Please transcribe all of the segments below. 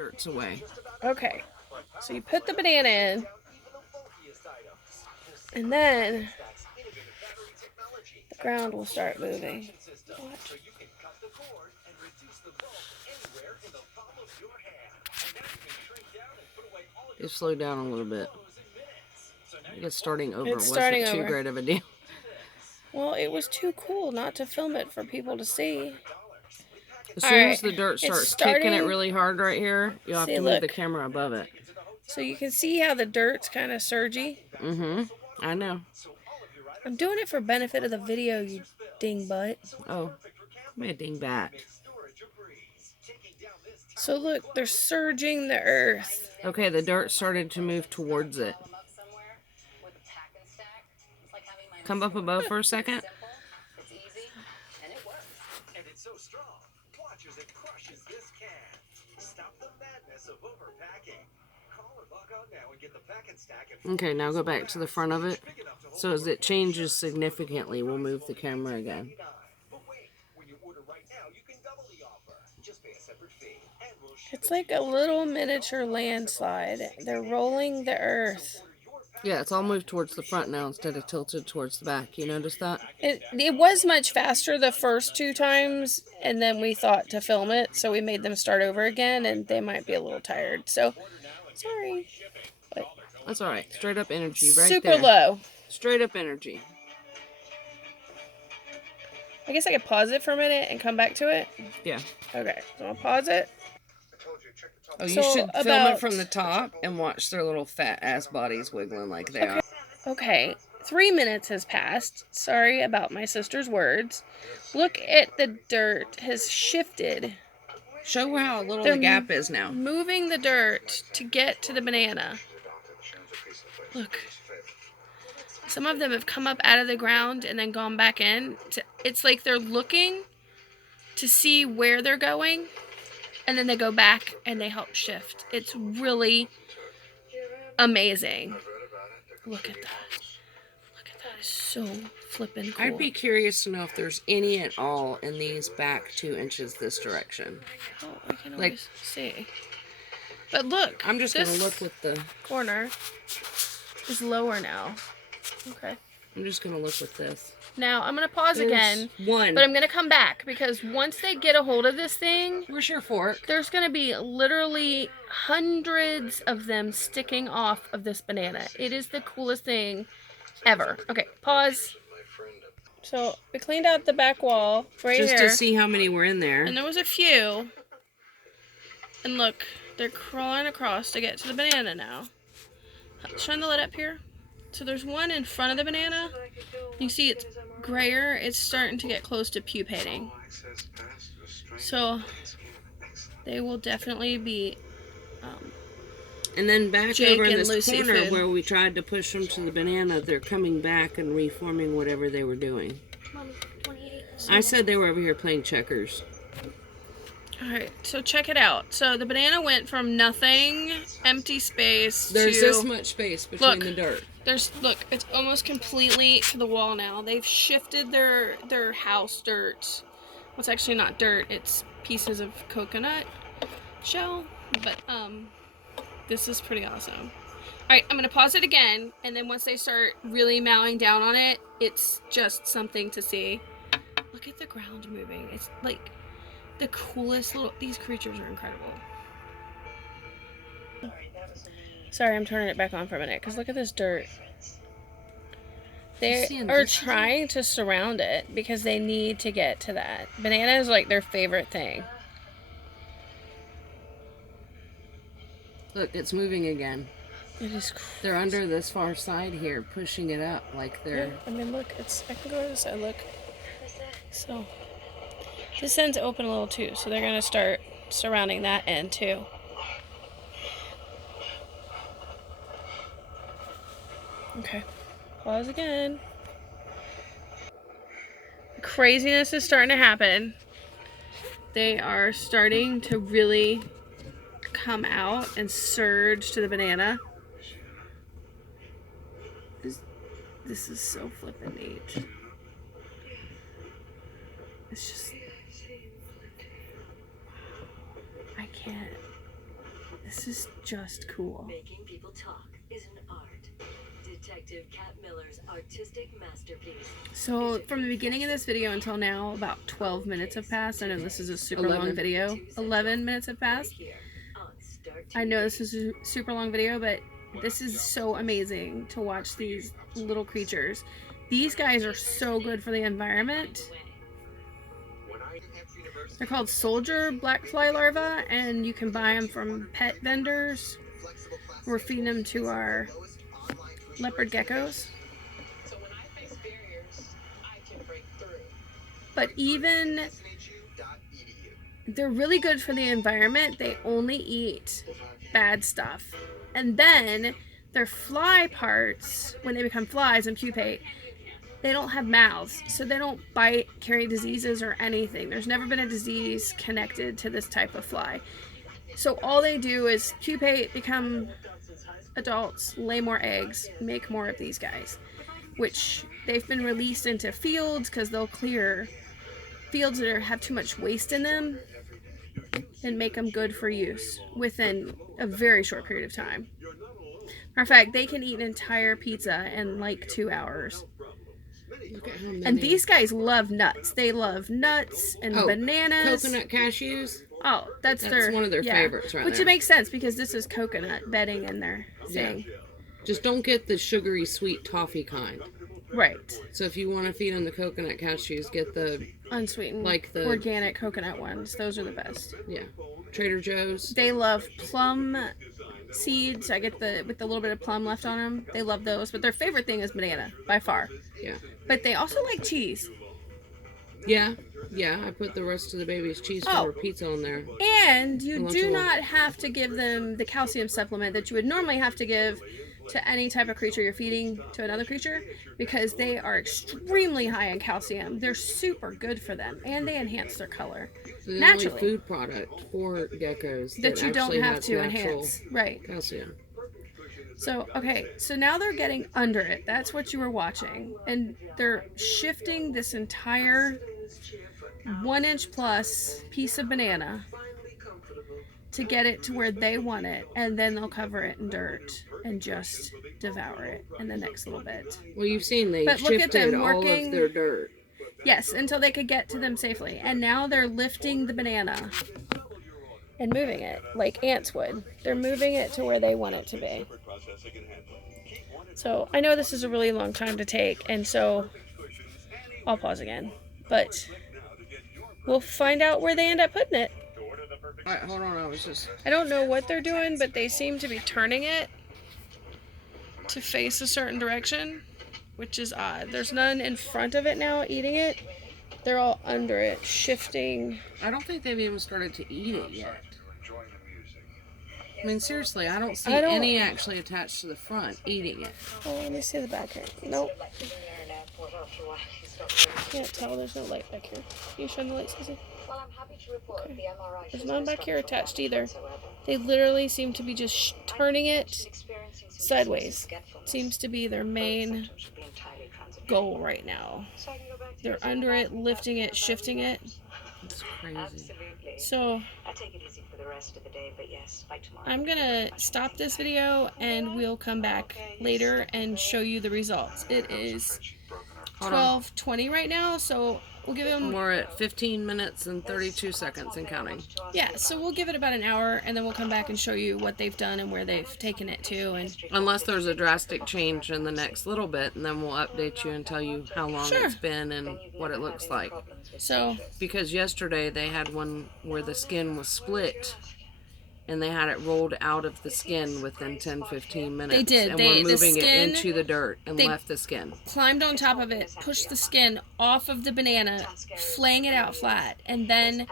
dirt's away. Okay. So you put the banana in, and then the ground will start moving. Watch. It slowed down a little bit. I guess starting over starting wasn't too over. great of a deal. Well, it was too cool not to film it for people to see. As soon as the dirt starts kicking it really hard right here, you'll have to move the camera above it. So you can see how the dirt's kind of surgy. Mm-hmm. I know. I'm doing it for benefit of the video, you dingbutt. Oh, I'm a dingbat. So look, they're surging the earth. Okay, the dirt started to move towards it. Come up above for a second. Okay, now go back to the front of it. So as it changes significantly, we'll move the camera again. It's like a little miniature landslide. They're rolling the earth. Yeah, it's all moved towards the front now instead of tilted towards the back. You notice that? It was much faster the first 2 times, and then we thought to film it, so we made them start over again, and they might be a little tired. So, sorry. But that's all right. Straight up energy right there. Super low. Straight up energy. I guess I could pause it for a minute and come back to it? Yeah. Okay, so I'll pause it. Oh, you should film it from the top and watch their little fat ass bodies wiggling like they are. Okay, 3 minutes has passed. Sorry about my sister's words. Look at the dirt has shifted. Show how little the gap is now. Moving the dirt to get to the banana. Look. Some of them have come up out of the ground and then gone back in. It's like they're looking to see where they're going, and then they go back and they help shift. It's really amazing. Look at that. Look at that. It's so flippin' cool. I'd be curious to know if there's any at all in these back 2 inches this direction. Oh, I can always see. But look. I'm just going to look with the corner is lower now. Okay. I'm just going to look with this. Now, I'm going to pause again. But I'm going to come back because once they get a hold of this thing... Where's your fork? There's going to be literally hundreds of them sticking off of this banana. It is the coolest thing ever. Okay, pause. So, we cleaned out the back wall right here. Just to see how many were in there. And there was a few. And look, they're crawling across to get to the banana now. Shine the light up here. So there's one in front of the banana. You see it's grayer. It's starting to get close to pupating. So they will definitely be and then back Jake over in this Lucy corner food. Where we tried to push them to the banana, they're coming back and reforming whatever they were doing. Mommy, 28. I said they were over here playing checkers. Alright, so check it out. So the banana went from nothing, empty space, There's to... this much space between the dirt. Look, it's almost completely to the wall now. They've shifted their house dirt. Well, it's actually not dirt, it's pieces of coconut shell. But, this is pretty awesome. Alright, I'm going to pause it again, and then once they start really mowing down on it, it's just something to see. Look at the ground moving. It's like... the coolest little... These creatures are incredible. Sorry, I'm turning it back on for a minute, because look at this dirt. They are trying to surround it, because they need to get to that. Banana is like their favorite thing. Look, it's moving again. It is crazy. They're under this far side here, pushing it up like they're... Yeah, I mean, look, I can go to this side, look. So... this end's open a little too, so they're going to start surrounding that end too. Okay, pause again. Craziness is starting to happen. They are starting to really come out and surge to the banana. This is so flippin' neat. It's just... I can't This is just cool. Making people talk is an art. Detective Kat Miller's artistic masterpiece. So from the beginning of this video until now, about 12 minutes have passed. I know this is a super long video. 11 minutes have passed. I know this is a super long video, but this is so amazing to watch these little creatures. These guys are so good for the environment. They're called soldier black fly larvae, and you can buy them from pet vendors. We're feeding them to our leopard geckos. But even they're really good for the environment. They only eat bad stuff. And then their fly parts, when they become flies and pupate, they don't have mouths, so they don't bite, carry diseases or anything. There's never been a disease connected to this type of fly. So all they do is pupate, become adults, lay more eggs, make more of these guys, which they've been released into fields because they'll clear fields that have too much waste in them and make them good for use within a very short period of time. Matter of fact, they can eat an entire pizza in like 2 hours. And these guys love nuts. They love nuts and bananas. Coconut cashews. Oh, that's one of their favorites right Which there. It makes sense because this is coconut bedding in their thing. Yeah. Just don't get the sugary sweet toffee kind. Right. So if you want to feed them the coconut cashews, get the unsweetened, like the organic coconut ones. Those are the best. Yeah. Trader Joe's. They love plum seeds. I get with a little bit of plum left on them. They love those, but their favorite thing is banana by far. Yeah. But they also like cheese. Yeah. Yeah, I put the rest of the baby's cheese for pizza on there. And you do not have to give them the calcium supplement that you would normally have to give to any type of creature you're feeding to another creature, because they are extremely high in calcium. They're super good for them, and they enhance their color So the naturally. only food product for geckos that you don't have to enhance. Right. Calcium. So, okay, so now they're getting under it. That's what you were watching. And they're shifting this entire 1-inch plus piece of banana to get it to where they want it, and then they'll cover it in dirt and just devour it in the next little bit. Well, you've seen they shifted all of their dirt. Yes, until they could get to them safely. And now they're lifting the banana and moving it like ants would. They're moving it to where they want it to be. So I know this is a really long time to take, and so I'll pause again. But we'll find out where they end up putting it. Alright, hold on, I don't know what they're doing, but they seem to be turning it to face a certain direction, which is odd. There's none in front of it now eating it. They're all under it, shifting. I don't think they've even started to eat it yet. I mean, seriously, I don't see any actually attached to the front eating it. Oh, let me see the back here. Nope. Can't tell. There's no light back here. Can you show me the light, Susie? Okay. There's none back here attached either. They literally seem to be just turning it sideways. Seems to be their main goal right now. They're under it, lifting it, shifting it. It's crazy. So I'm gonna stop this video and we'll come back later and show you the results. It is 12:20 right now, so we'll give them... We're at 15 minutes and 32 seconds and counting. Yeah, so we'll give it about an hour, and then we'll come back and show you what they've done and where they've taken it to. And unless there's a drastic change in the next little bit, and then we'll update you and tell you how long it's been and what it looks like. So, because yesterday they had one where the skin was split, and they had it rolled out of the skin within 10-15 minutes. They did. And we're moving it into the dirt and left the skin. Climbed on top of it, pushed the skin off of the banana, flaying it out flat, and then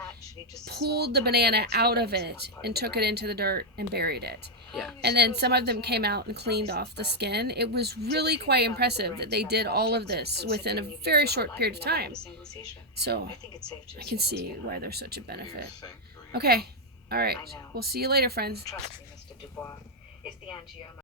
pulled the banana out of it and took it into the dirt and buried it. Yeah. And then some of them came out and cleaned off the skin. It was really quite impressive that they did all of this within a very short period of time. So I can see why they're such a benefit. Okay. All right. We'll see you later, friends.